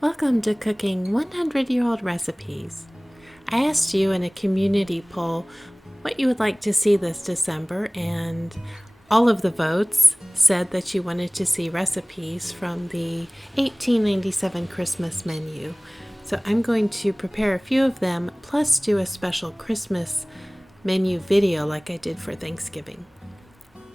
Welcome to Cooking 100-Year-Old Recipes. I asked you in a community poll what you would like to see this December, and all of the votes said that you wanted to see recipes from the 1897 Christmas menu. So I'm going to prepare a few of them, plus do a special Christmas menu video like I did for Thanksgiving.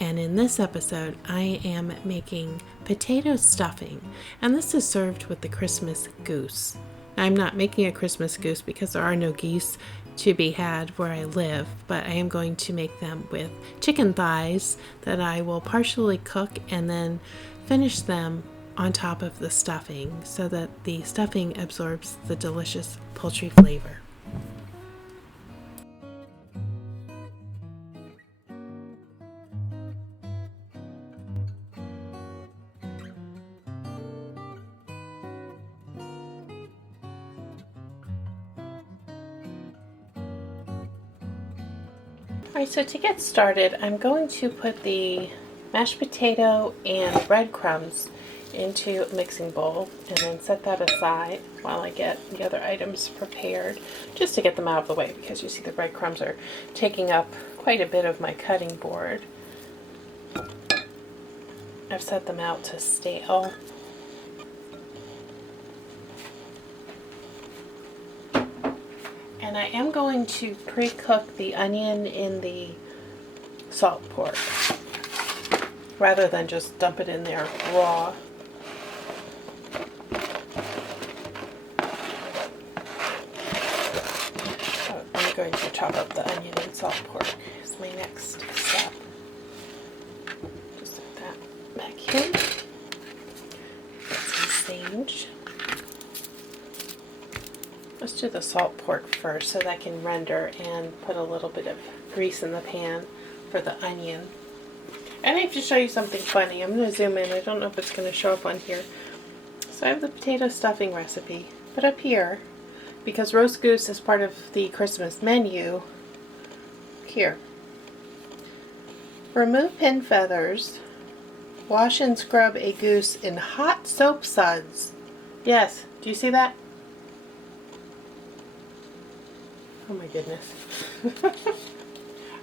And in this episode, I am making potato stuffing, and this is served with the Christmas goose. I'm not making a Christmas goose because there are no geese to be had where I live, but I am going to make them with chicken thighs that I will partially cook and then finish them on top of the stuffing so that the stuffing absorbs the delicious poultry flavor. Alright, so to get started, I'm going to put the mashed potato and breadcrumbs into a mixing bowl and then set that aside while I get the other items prepared, just to get them out of the way, because you see the breadcrumbs are taking up quite a bit of my cutting board. I've set them out to stale. And I am going to pre-cook the onion in the salt pork rather than just dump it in there raw. So I'm going to chop up the onion and salt pork as my next step. Just put that back here. Get some sage. Let's do the salt pork first so that I can render and put a little bit of grease in the pan for the onion. And I have to show you something funny. I'm going to zoom in. I don't know if it's going to show up on here. So I have the potato stuffing recipe. But up here, because roast goose is part of the Christmas menu, here. Remove pin feathers. Wash and scrub a goose in hot soap suds. Yes, do you see that? Oh my goodness.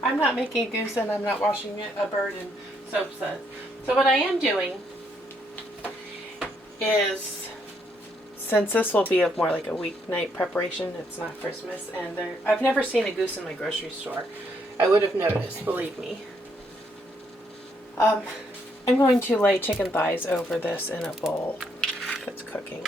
I'm not making a goose and I'm not washing a bird in soap suds. So what I am doing is, since this will be more like a weeknight preparation, it's not Christmas, and I've never seen a goose in my grocery store. I would have noticed, believe me. I'm going to lay chicken thighs over this in a bowl that's cooking.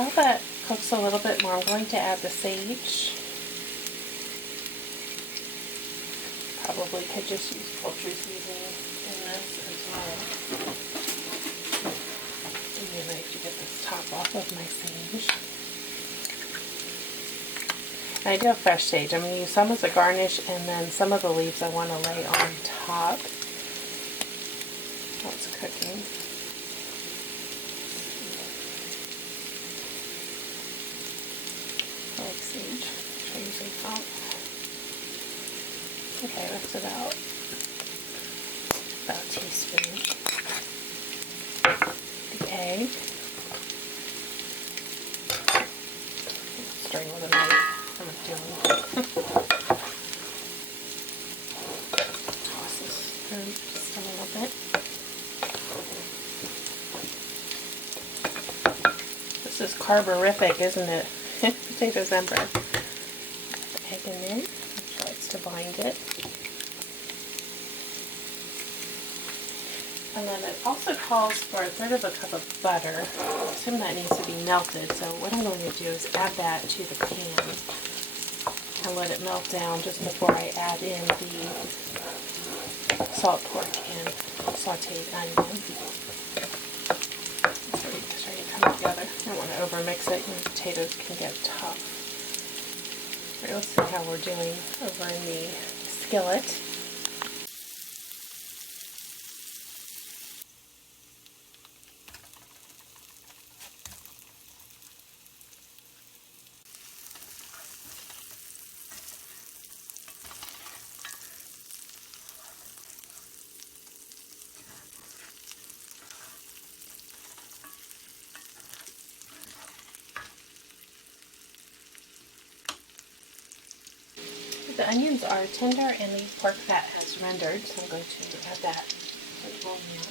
while that cooks a little bit more, I'm going to add the sage. Probably could just use poultry seasoning in this as well. It'd be nice to get this top off of my sage. And I do have fresh sage. I'm going to use some as a garnish, and then some of the leaves I want to lay on top while it's cooking. I like sage. I'm using top. Okay, that's about a teaspoon. The egg. Stirring with a knife. I'm doing. Toss this through just a little bit. This is carborific, isn't it? Potato December. The egg in there. Make sure it's to bind it. And then it also calls for 1/3 cup of butter. I assume that needs to be melted, so what I'm going to do is add that to the pan and let it melt down just before I add in the salt pork and sauteed onion. It's ready to come together. I don't want to overmix it, and the potatoes can get tough. Right, let's see how we're doing over in the skillet. The onions are tender and the pork fat has rendered, so I'm going to add that to the bowl now.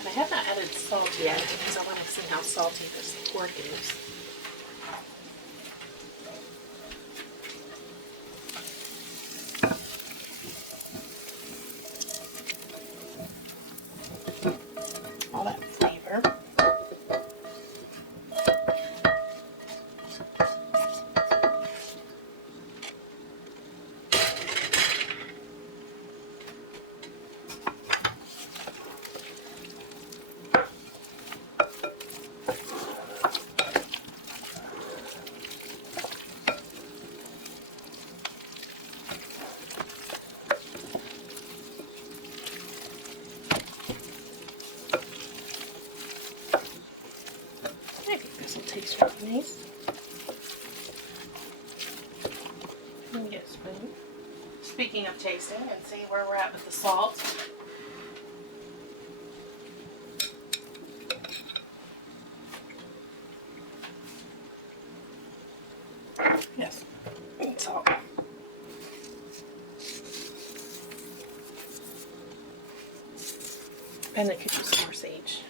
And I have not added salt yet because I want to see how salty this pork is. All that flavor. I think this will taste really nice. Let me get a spoon. Speaking of tasting, and see where we're at with the salt. Yes, salt. And I could use some more sage.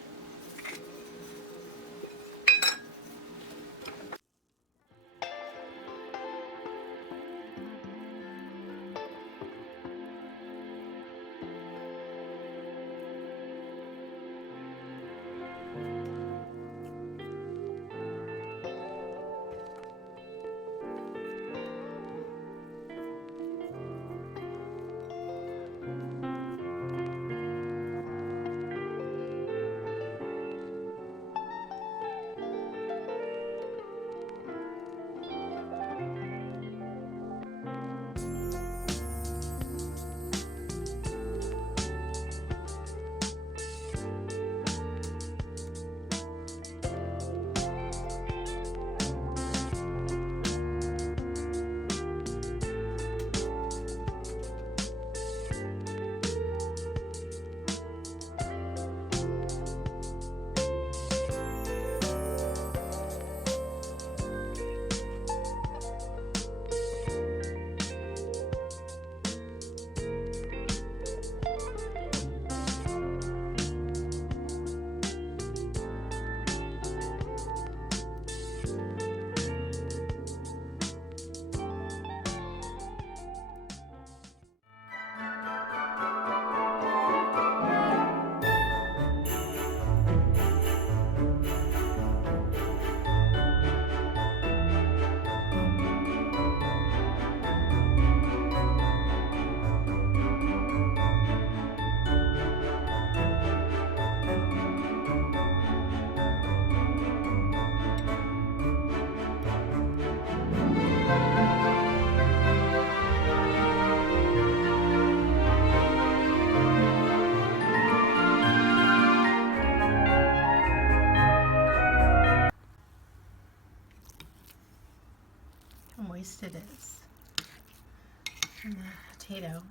And the potato.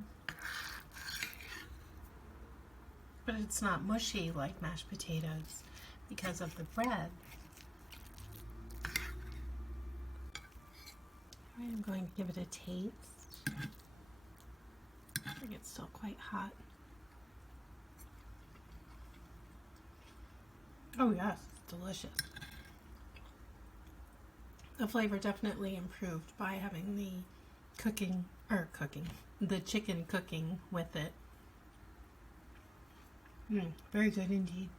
But it's not mushy like mashed potatoes because of the bread. I'm going to give it a taste. I think it's still quite hot. Oh yes, it's delicious. The flavor definitely improved by having the the chicken cooking with it. Very good indeed.